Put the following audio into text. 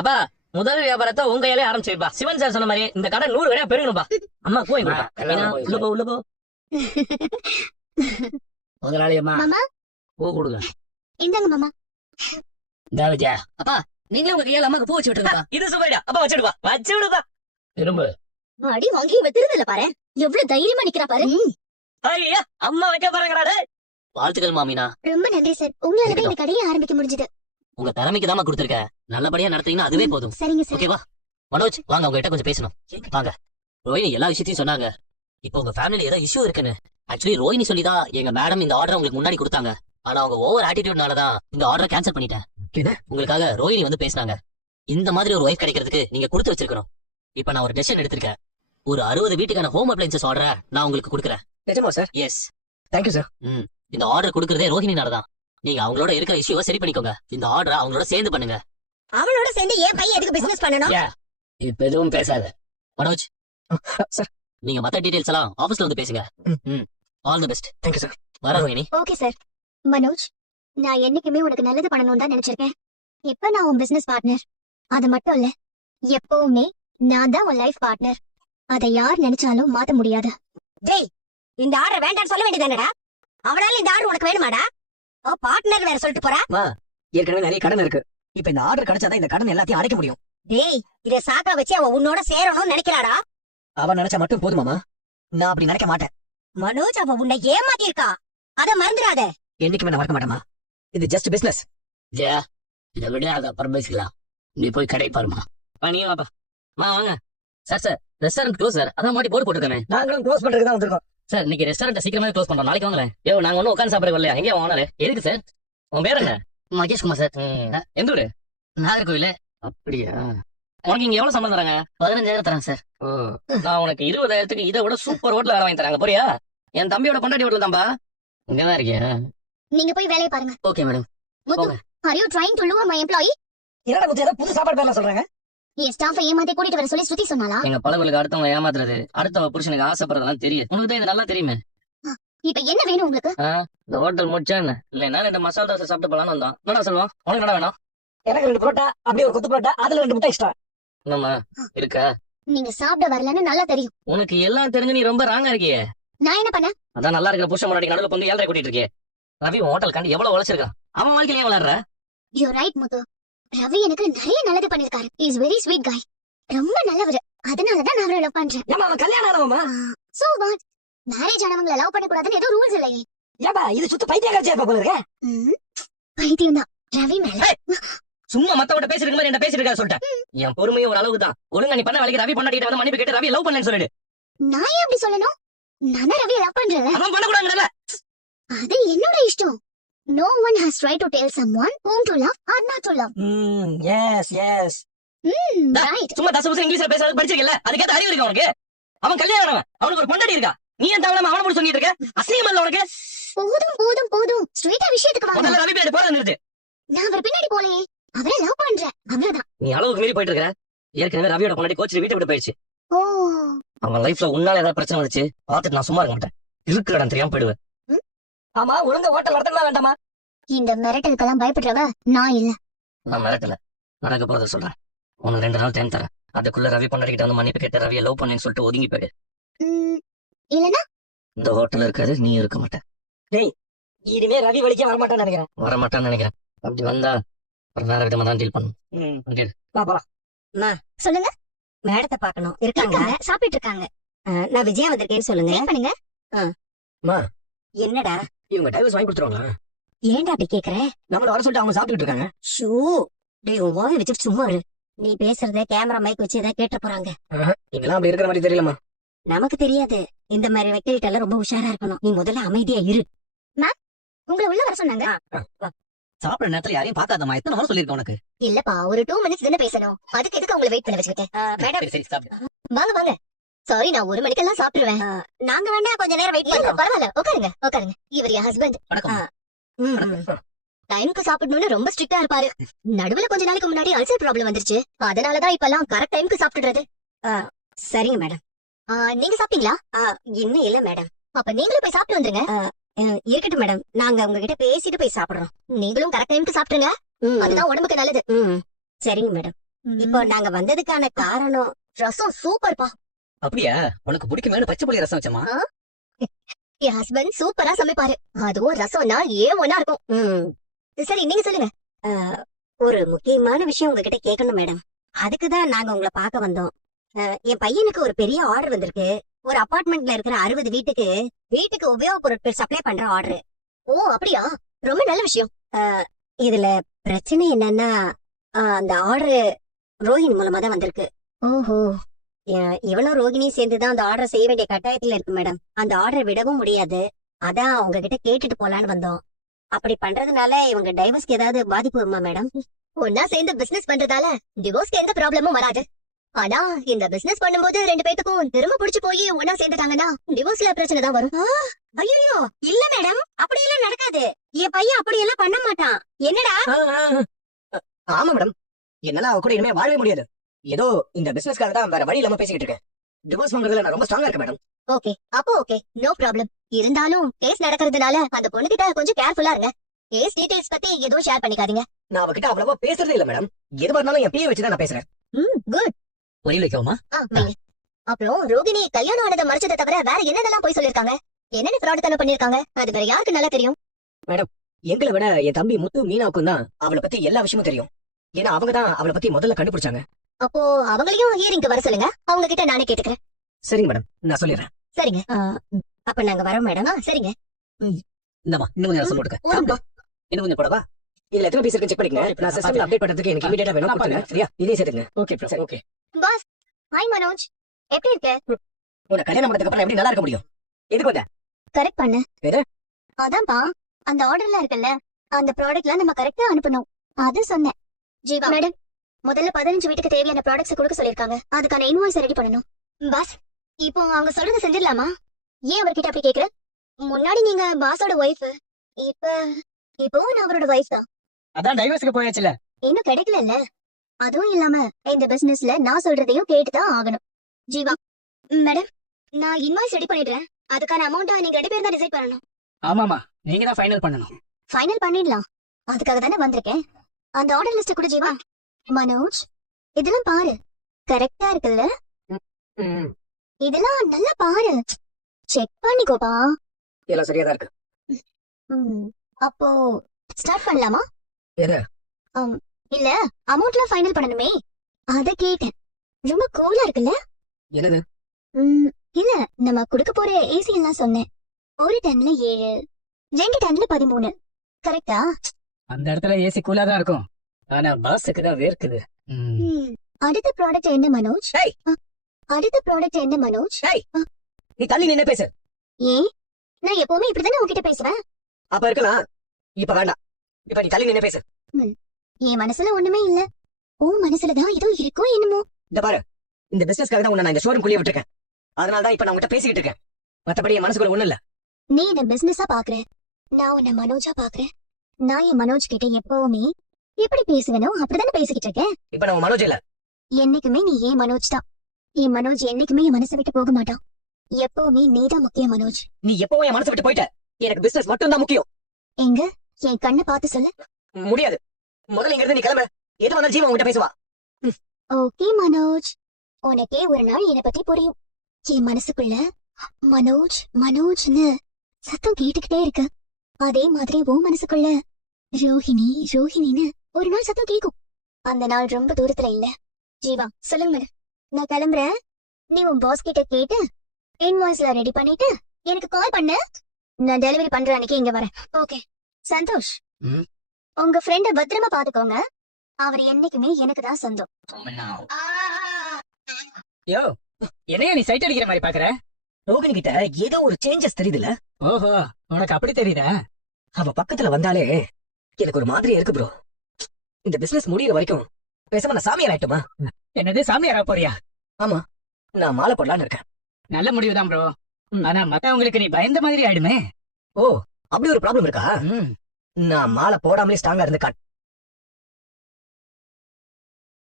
அப்பா முதல் வியாபாரத்தை உங்க கையிலே ஆரம்பிச்சு வைப்பா. சிவன் சார் சொன்ன மாதிரி இந்த கடை 100 கடையா பெருகணும்பா. அம்மா போய் உள்ள போ உள்ள போ. முதலாளி அம்மா மாமா பூ கொடுங்க. இந்தாங்க மாமா. இந்த விஜயா அப்பா நீங்களே உங்க கையால அம்மாக்கு பூ வச்சு விட்டுருங்கப்பா. இது சுபைடா. அப்பா வச்சிடுப்பா வச்சு விடுப்பா. திரும்ப அடி வாங்கி வெத்துறதுல பாரு, எவ்வளவு தைரியமா நிக்கிறா பாரு. ஐயா அம்மா வைக்க போறாங்கடா. வாழ்த்துக்கள் மாமினா. ரொம்ப நன்றி சார், உங்களால தான் இந்த கடையை ஆரம்பிக்க முடிஞ்சது. உங்க திறமைக்கு தான் கொடுத்துருக்க. நல்லபடியா நடத்தீங்கன்னா அதுவே போதும். சரிங்க சார். ஓகேவா? மனோஜ் வாங்க, உங்ககிட்ட கொஞ்சம் பேசணும். வாங்க. ரோஹினி எல்லா விஷயத்தையும் சொன்னாங்க. இப்போ உங்க ஃபேமிலில ஏதோ இஷ்யூ இருக்குன்னு. ஆக்சுவலி ரோஹினி சொல்லிதான் எங்க மேடம் இந்த ஆர்டர் உங்களுக்கு முன்னாடி கொடுத்தாங்க. ஆனா அவங்க ஓவர் ஆட்டிடியூட்னாலதான் இந்த ஆர்டரை கேன்சல் பண்ணிட்டேன். உங்களுக்காக ரோஹினி வந்து பேசினாங்க. இந்த மாதிரி ஒரு ஒய்ஃப் கிடைக்கிறதுக்கு நீங்க கொடுத்து வச்சிருக்கணும். இப்ப நான் ஒரு டெசிஷன் எடுத்திருக்கேன். ஒரு 60 வீட்டுக்கான ஹோம் அப்ளைன்சஸ் ஆர்டரை நான் உங்களுக்கு கொடுக்குறேன். நிஜமா சார்? எஸ். Thank you sir. இந்த ஆர்டர் கொடுக்கறதே ரோஹினினாலதான். நீங்க அவங்களோட இருக்கிற இஷ்யூவை சரி பண்ணிக்கோங்க. இந்த ஆர்டரை அவங்களோட சேர்ந்து பண்ணுங்க. அவளோட சேர்ந்து ஏன் பையன் எதுக்கு பிசினஸ் பண்ணணும்? இப்ப எதுவும் பேசாத. மனோஜ் சார் நீங்க மத்த டீடைல்ஸ் எல்லாம் ஆபீஸ்ல வந்து பேசுங்க. All the best. Thank you sir. வர ரோஹினி. Okay sir. மனோஜ், நான் என்னைக்குமே உனக்கு நல்லது பண்ணணும்னு தான் நினைச்சிருக்கேன். இப்ப நான் உன் பிசினஸ் பார்ட்னர். அது மட்டும் இல்ல, எப்பவுமே நான் தான் உன் லைஃப் பார்ட்னர். அதை யார் நினைச்சாலும் மாத்த முடியாது. டேய், இந்த ஆர்டர் வேண்டாம்னு சொல்ல வேண்டியதானடா? அவனால இந்த ஆர்டர் உனக்கு வேணுமாடா? பார்ட்னர் வேற சொல்லிட்டு போறா. ஏற்கனவே நிறைய கடன் இருக்கு. இப்ப இந்த ஆர்டர் கிடைச்சாதான் இந்த கடன் எல்லாத்தையும் அடைக்க முடியும். டேய், இத சாக்கா வச்சு அவ உன்னோட சேரணும்னு நினைக்கிறாடா? அவன் நினைச்சா மட்டும் போதுமாமா? நான் அப்படி நினைக்க மாட்டேன். மனோஜ், அவ உன்னை ஏமாத்தி இருக்கா. அத மறந்துடாத. என்னைக்குமே நான் மறக்க மாட்டேமா. இது ஜஸ்ட் பிசினஸ். ஜெயா இதை விட அதை அப்புறம் பேசிக்கலாம். நீ போய் கடை பாருமா. நீ வாப்பா. வாங்க. Sir restaurant close sir. அதான் மாட்டி போர்டு போட்டுருக்கேன். நாங்களும் க்ளோஸ் பண்றதுக்கு தான் வந்திருக்கோம். சார் இன்னைக்கு ரெஸ்டாரண்ட் சீக்கிரமா க்ளோஸ் பண்றோம். நாளைக்கு வாங்கலாம். யோ நாங்க ஒன்னும் உட்காந்து சாப்பிட வரலையா? எங்கே வாங்கினாரு? எதுக்கு சார்? உன் பேர் என்ன? மகேஷ் குமார் சார். எந்த ஊரு? நாகர்கோவில். அப்படியா? உனக்கு இங்க எவ்வளவு சம்பளம் தராங்க? 15,000 தரேன் சார். நான் உனக்கு 20,000க்கு இதை விட சூப்பர் ஹோட்டல் வேலை வாங்கி தராங்க. போறியா? என் தம்பியோட பொண்டாட்டி ஹோட்டல் தான்பா. இங்கதான் இருக்கியா? நீங்க போய் வேலையை பாருங்க. Okay madam. Muthu, are you trying to lure my employee? என்னடா முத்து ஏதோ புது சாப்பாடு பேர்ல சொல்றாங்க? என் ஸ்டாஃபை ஏமாத்தி கூட்டிட்டு வர சொல்லி ஸ்ருதி சொன்னாலா? எங்க பழகுகளுக்கு அடுத்தவங்க ஏமாத்துறது, அடுத்தவங்க புருஷனுக்கு ஆசைப்படுறதெல்லாம் தெரியும். உனக்கு தான் இது நல்லா தெரியுமே. இப்ப என்ன வேணும் உங்களுக்கு? இந்த ஹோட்டல் முடிச்சா என்ன? இல்லைன்னா 2 மசாலா தோசை சாப்பிட்டு போலான்னு வந்தோம். என்னடா சொல்லுவோம்? உனக்கு என்ன வேணும்? எனக்கு 2 புரோட்டா, அப்படியே ஒரு கொத்து புரோட்டா, அதுல 2 முட்டை எக்ஸ்ட்ரா. என்னம்மா இருக்கா? நீங்க சாப்பிட வரலன்னு நல்லா தெரியும். உனக்கு எல்லாம் தெரிஞ்சு நீ ரொம்ப ராங்கா இருக்கியே. நான் என்ன பண்ண? அதான் நல்லா இருக்கிற புருஷன் முன்னாடி நடுவில் வந்து 7:30 கூட்டிட்டு இருக்கே. ரவி ஹோட்டல் காண்டி எவ்வளவு உழைச்சிருக்கான். அவன் வாழ்க்கையில ஏன் விளையாடுற? யூ ரைட் முத்து. ரவி எனக்கு நிறைய நல்லது பண்ணிருக்காரு. இஸ் வெரி ஸ்வீட் காய். ரொம்ப நல்லவரு. அதனாலதான் நான் அவரை லவ் பண்றேன். ஏமா அவன் கல்யாணம் ஆனவமா? So what? மேரேஜ் ஆனவங்கள லவ் பண்ண கூடாதுன்னு ஏதோ ரூல்ஸ் இல்லையே. ஏமா இது சுத்த பைத்தியக்காரச்சியா இருப்ப போல இருக்க. பைத்தியம் தான் ரவி மேல. சும்மா மத்தவட்ட பேசிருக்க மாதிரி என்ன பேசிட்டு இருக்கா சொல்லிட்டேன். என் பொறுமையும் ஒரு அளவுக்கு தான். ஒழுங்கா நீ பண்ண வேலைக்கு ரவி பொண்டாட்டிட்ட வந்து மன்னிப்பு கேட்டு ரவி லவ் பண்ணலன்னு சொல்லிடு. நான் ஏன் அப்படி சொல்லணும்? நான் ரவியை லவ் பண்றேன். அவன் பண்ண கூடாதுல. அது என்னோட இஷ்டம். No one has tried to tell someone whom to love or not to love. Yes yes. Right. சும்மா தசபுசம் இங்கிலீஷ்ல பேசுறது படிச்சிருக்கல. அதுக்கேத்த அறிவு இருக்கு உனக்கு. அவன் கல்யாணம் ஆனவன். அவனுக்கு ஒரு பொண்டாட்டி இருக்கா. நீ ஏன் தவளமா அவன போட்டு சொல்லிட்டு இருக்க? அசிங்கமா இல்ல உனக்கு? போதும் ஸ்ட்ரைட்டா விஷயத்துக்கு வாங்க. முதல்ல ரவி பின்னாடி போறத நிறுத்து. நான் அவர் பின்னாடி போலையே. அவரை லவ் பண்றேன். அவ்வளவுதான். நீ அளவுக்கு மீறி போயிட்டு இருக்க. ஏற்கனவே ரவியோட பொண்டாட்டி கோச்சு வீட்டை விட்டு போயிடுச்சு. ஓ. அவன் லைஃப்ல உன்னால ஏதாவது பிரச்சனை வந்துச்சு பார்த்துட்டு நான் சும்மா இருக்க மாட்டேன். இருக்கிற இடம் தெரியாம போயிடுவேன். ஆமா ஒழுங்கா ஹோட்டல் நடத்தலாம் வேண்டாமா? இந்த மிரட்டலுக்கெல்லாம் பயப்படுறவ நான் இல்ல. நான் மிரட்டல. நடக்க போறத சொல்றேன். உனக்கு 2 நாள் டைம் தரேன். அதுக்குள்ள ரவி பொண்டாட்டிட்ட வந்து மன்னிப்பு கேட்டு ரவியை லவ் பண்ணேன்னு சொல்லிட்டு ஒதுங்கி போயிடு. இல்லனா இந்த ஹோட்டல் இருக்காது, நீ இருக்க மாட்டேன். டேய் இனிமே ரவி வலிக்க வரமாட்டான்னு நினைக்கிறேன். வரமாட்டான்னு நினைக்கிறேன். அப்படி வந்தா அப்புறம் வேற விதமா தான் டீல் பண்ணும். போலாம். சொல்லுங்க. மேடத்தை பார்க்கணும். இருக்காங்க, சாப்பிட்டு இருக்காங்க. நான் விஜயா வந்திருக்கேன்னு சொல்லுங்க. வெயிட் பண்ணுங்க. அம்மா என்னடா இவங்க டைவர்ஸ் வாங்கி கொடுத்துருவாங்களா? ஏன்டா அப்படி கேக்குற? நம்மள வர சொல்லிட்டு அவங்க சாப்பிட்டுட்டு இருக்காங்க. ஷூ, டேய் உன் வாயை வச்சுட்டு சும்மா இரு. நீ பேசுறத கேமரா மைக் வச்சு ஏதாவது கேட்டு போறாங்க. நீங்களாம் அப்படி இருக்கிற மாதிரி தெரியலமா. நமக்கு தெரியாது. இந்த மாதிரி வக்கீல்கிட்ட எல்லாம் ரொம்ப உஷாரா இருக்கணும். நீ முதல்ல அமைதியா இரு. உங்களை உள்ள வர சொன்னாங்க. சாப்பிட நேரத்துல யாரையும் பார்க்காதமா எத்தனை நாள் சொல்லிருக்கேன் உனக்கு. இல்லப்பா, ஒரு 2 மினிட்ஸ் தானே பேசணும். அதுக்கு எதுக்கு உங்களை வெயிட் பண்ண வச்சுக்கிட்டேன்? மேடம் சரி சாப்பிடு. வாங்க. சாரி, நான் 1 மணிக்கெல்லாம் சாப்பிடுவேன். நாங்க வேணா கொஞ்ச நேரம் வெயிட் இல்ல பண்ணலாம். பரவாயில்ல, உட்காருங்க. இவர் என் ஹஸ்பண்ட். வணக்கம். டைமுக்கு சாப்பிடணும்னு ரொம்ப ஸ்ட்ரிக்ட்டா இருப்பாரு. நடுவுல கொஞ்ச நாளைக்கு முன்னாடி அல்சர் ப்ராப்ளம் வந்துருச்சு. அதனாலதான் இப்பெல்லாம் கரெக்ட் டைமுக்கு சாப்பிடுறது. சரிங்க மேடம். நீங்க சாப்பிட்டீங்களா? இன்னும் இல்ல மேடம். அப்ப நீங்களும் போய் சாப்பிட்டு வந்துருங்க. இருக்கட்டும் மேடம், நாங்க உங்ககிட்ட பேசிட்டு போய் சாப்பிடுறோம். நீங்களும் கரெக்ட் டைமுக்கு சாப்பிடுங்க. அதுதான் உடம்புக்கு நல்லது. சரிங்க மேடம். இப்போ நாங்க வந்ததுக்கான காரணம் ரசம் சூப்பர்ப்பா. அப்படியா? உனக்கு பிடிக்குமேனு பச்சை புளி ரசம் வச்சமா? என் ஹஸ்பண்ட் சூப்பரா சமைப்பாரு. அதுவும் ரசம்னா ஒண்ணா இருக்கும். சரி, நீங்க சொல்லுங்க. ஒரு முக்கியமான விஷயம் உங்ககிட்ட கேட்கணும் மேடம். அதுக்குதான் நாங்க உங்களை பார்க்க வந்தோம். என் பையனுக்கு ஒரு பெரிய ஆர்டர் வந்திருக்கு. ஒரு அபார்ட்மெண்ட்ல இருக்கிற 60 வீட்டுக்கு உபயோகப் பொருட்கள் சப்ளை பண்ற ஆர்டர். ஓ அப்படியா? ரொம்ப நல்ல விஷயம். இதுல பிரச்சனை என்னன்னா, அந்த ஆர்டர் ரோஹிணி மூலமா தான் வந்திருக்கு. ஓஹோ. இவனும் ரோகிணியும் சேர்ந்துதான் அந்த ஆர்டர் செய்ய வேண்டிய கட்டாயத்துல இருக்கு மேடம். அந்த ஆர்டரை விடவும் முடியாது. அதான் உங்ககிட்ட கேட்டுட்டு போலான்னு வந்தோம். அப்படி பண்றதுனால இவங்க டைவர்ஸ்க்கு ஏதாவது பாதிப்பு வருமா மேடம்? ஒன்னா சேர்ந்து பிசினஸ் பண்றதால டிவோர்ஸ்க்கு எந்த ப்ராப்ளமும் வராது. ஆனா இந்த பிசினஸ் பண்ணும்போது 2 பேத்துக்கும் திரும்ப புடிச்சு போய் ஒன்னா சேர்ந்துட்டாங்கன்னா டிவோர்ஸ்ல பிரச்சனை தான் வரும். ஐயோ இல்ல மேடம், அப்படியெல்லாம் நடக்காது. என் பையன் அப்படியெல்லாம் பண்ண மாட்டான். என்னடா? ஆமா மேடம், என்னால அவ கூட இனிமே வாழவே முடியாது. ஏதோ இந்த பிசினஸ்க்காக தான் வேற வழி இல்லாம பேசிக்கிட்டு இருக்கேன். டிவோர்ஸ் பண்றதுல நான் ரொம்ப ஸ்ட்ராங்கா இருக்கேன் மேடம். ஓகே, அப்போ ஓகே, நோ ப்ராப்ளம். இருந்தாலும் கேஸ் நடக்கிறதுனால அந்த பொண்ணுகிட்ட கொஞ்சம் கேர்ஃபுல்லா இருங்க. கேஸ் டீடைல்ஸ் பத்தி எதுவும் ஷேர் பண்ணிக்காதீங்க. நான் அவகிட்ட அவ்வளவா பேசுறதே இல்ல மேடம். எதுவா இருந்தாலும் என் பிஏ வச்சுதான் நான் பேசுறேன். குட். பொரியல் வைக்கவுமா? அப்புறம் ரோகிணி கல்யாணம் ஆனதை மறைச்சதை தவிர வேற என்னென்னலாம் போய் சொல்லிருக்காங்க? என்னென்ன ஃப்ராட் தானே பண்ணிருக்காங்க? அது வேற யாருக்கு நல்லா தெரியும்? எங்களை விட என் தம்பி முத்து மீனாவுக்கும் தான் அவளை பத்தி எல்லா விஷயமும் தெரியும். ஏன்னா அவங்க தான் அவளை பத்தி முதல்ல கண்டுபிடிச்சாங்க. அப்போ அவங்களையும் ஹியரிங்க்கு வர சொல்லுங்க. அவங்க கிட்ட நானே கேட்டுக்கிறேன். சரிங்க மேடம், நான் சொல்லிடுறேன். சரிங்க. அப்ப நாங்க வரோம் மேடம். சரிங்க. இந்தமா இன்னும் கொஞ்சம் ரசம் போட்டுக்க. இன்னும் கொஞ்சம் போடவா? இதுல எத்தனை பீஸ் இருக்கு செக் பண்ணிக்கங்க. நான் சிஸ்டம்ல அப்டேட் பண்றதுக்கு எனக்கு இமிடியேட்டா வேணும். கொடுங்க. சரியா? இதையும் சேர்த்துங்க. ஓகே சரி, ஓகே. பாஸ், ஹாய் மனோஜ், எப்படி இருக்க? உன்னை கல்யாணம் பண்ணதுக்கு அப்புறம் எப்படி நல்லா இருக்க முடியும்? எதுக்கு வந்த? கரெக்ட் பண்ணு. எது? அதான்ப்பா, அந்த ஆர்டர்ல இருக்குல்ல, அந்த ப்ராடக்ட்லாம் நம்ம கரெக்டா அனுப்பணும். அது சொன்னேன். ஜீவா மேடம், முதல்ல 15 வீட்டுக்கு தேவையான ப்ராடக்ட்ஸ் கொடுக்க சொல்லிருக்காங்க. அதுக்கான இன்வாய்ஸ் ரெடி பண்ணணும். பாஸ், இப்போ அவங்க சொல்றதை செஞ்சிடலாமா? ஏன் அவர்கிட்ட அப்படி கேக்குற? முன்னாடி நீங்க பாஸோட ஒய்ஃப், இப்பவும் நான் அவரோட ஒய்ஃப் தான். அதான் டைவர்ஸ்க்கு போயாச்சுல. இன்னும் கிடைக்கல. அதுவும் இல்லாம இந்த பிசினஸ்ல நான் சொல்றதையும் கேட்டுதான் ஆகணும். ஜீவா மேடம், நான் இன்வாய்ஸ் ரெடி பண்ணிடுறேன். அதுக்கான அமௌண்ட்டை நீங்க 2 பேர் தான் டிசைட் பண்ணணும். ஆமாமா, நீங்க தான் ஃபைனல் பண்ணணும். ஃபைனல் பண்ணிடலாம். அதுக்காக தானே வந்திருக்கேன். அந்த ஆர்டர் லிஸ்ட் கூட ஜீவா. மனோஜ், இதெல்லாம் பாரு, கரெக்டா இருக்குல்ல? இதெல்லாம் நல்லா பாரு, செக் பண்ணிக்கோப்பா. எல்லாம் சரியா தான் இருக்கு. அப்போ ஸ்டார்ட் பண்ணலாமா? எது? இல்ல, அமௌண்ட்லாம் ஃபைனல் பண்ணணுமே, அத கேட்டேன். ரொம்ப கூலா இருக்குல்ல? என்னது? இல்ல, நம்ம கொடுக்க போற ஏசி எல்லாம் சொன்னேன். ஒரு டன்ல 7, 2 டன்ல 13. கரெக்டா? அந்த இடத்துல ஏசி கூலா தான் இருக்கும். ஆனா பாஸுக்கு தான் வேர்க்குது. அடுத்த ப்ராடக்ட் என்ன மனோஜ்? அடுத்த ப்ராடக்ட் என்ன மனோஜ்? நீ தள்ளி நின்னு பேசு. ஏன்? நான் எப்பவுமே இப்படிதானே உன்கிட்ட பேசுவேன். அப்ப இருக்கலாம், இப்ப வேண்டாம். இப்ப நீ தள்ளி நின்னு பேசு. என் மனசுல ஒண்ணுமே இல்ல. உன் மனசுலதான் ஏதோ இருக்கும் என்னமோ. இந்த பாரு, இந்த பிசினஸ்க்காக தான் உன்னை நான் இந்த ஷோரூம் குள்ளே விட்டுருக்கேன். அதனாலதான் இப்ப நான் உன்கிட்ட பேசிக்கிட்டு இருக்கேன். மத்தபடி என் மனசுக்குள்ள ஒண்ணும் இல்ல. நீ என்ன பிசினஸா பாக்குற, நான் உன்னை மனோஜா பாக்குறேன். நான் என் மனோஜ் கிட்ட எப்பவுமே எப்படி பேசுவேனோ அப்படிதானே பேசிக்கிட்டு இருக்கேன். இப்ப நான் மனோஜ் இல்ல. என்னைக்குமே நீ ஏன் மனோஜ் தான். என் மனோஜ் என்னைக்குமே என் மனசை விட்டு போக மாட்டான். எப்பவுமே நீதான் முக்கியம் மனோஜ். நீ எப்பவும் என் மனசை விட்டு போயிட்ட. எனக்கு பிசினஸ் மட்டும் தான் முக்கியம். எங்க என் கண்ணை பார்த்து சொல்லு. முடியாது. முதல்ல இங்க இருந்து நீ கிளம்ப. எது வந்தாலும் ஜீவா உங்ககிட்ட பேசுவா. ஓகே மனோஜ், உனக்கே ஒரு நாள் என்னை பத்தி புரியும். என் மனசுக்குள்ள மனோஜ் மனோஜ்னு சத்தம் கேட்டுக்கிட்டே இருக்கு. அதே மாதிரி உன் மனசுக்குள்ள ரோஹிணி ரோஹிணின்னு ஒரு நாள் சத்தம் கேக்கும். அந்த நாள் ரொம்ப தூரத்துல இல்ல. ஜீவா சொல்லுங்க மேடம், நான் கிளம்புறேன். நீ உன் பாஸ் கிட்ட கேட்டு இன்வாய்ஸ்ல ரெடி பண்ணிட்டு எனக்கு கால் பண்ண. நான் டெலிவரி பண்ற அன்னைக்கு இங்க வரேன். ஓகே சந்தோஷ், உங்க ஃப்ரெண்ட பத்திரமா பாத்துக்கோங்க. அவர் என்னைக்குமே எனக்கு தான் சொந்தம். யோ, என்னைய நீ சைட் அடிக்கிற மாதிரி பாக்குற? ரோகிணி கிட்ட ஏதோ ஒரு சேஞ்சஸ் தெரியுதுல? ஓஹோ, உனக்கு அப்படி தெரியுதா? அவ பக்கத்துல வந்தாலே எனக்கு ஒரு மாதிரியா இருக்கு ப்ரோ. இந்த பிசினஸ் முடியற வரைக்கும் பேசாம நான் சாமியார் ஆயிட்டுமா? என்னது சாமியாரா போறியா? ஆமா, நான் மாலை போடலான்னு இருக்கேன். நல்ல முடிவுதான் ப்ரோ. ஆனா மத்தவங்களுக்கு நீ பயந்த மாதிரி ஆயிடுமே. ஓ, அப்படி ஒரு ப்ராப்ளம் இருக்கா? நான் மாலை போடாமலே ஸ்ட்ராங்கா இருந்து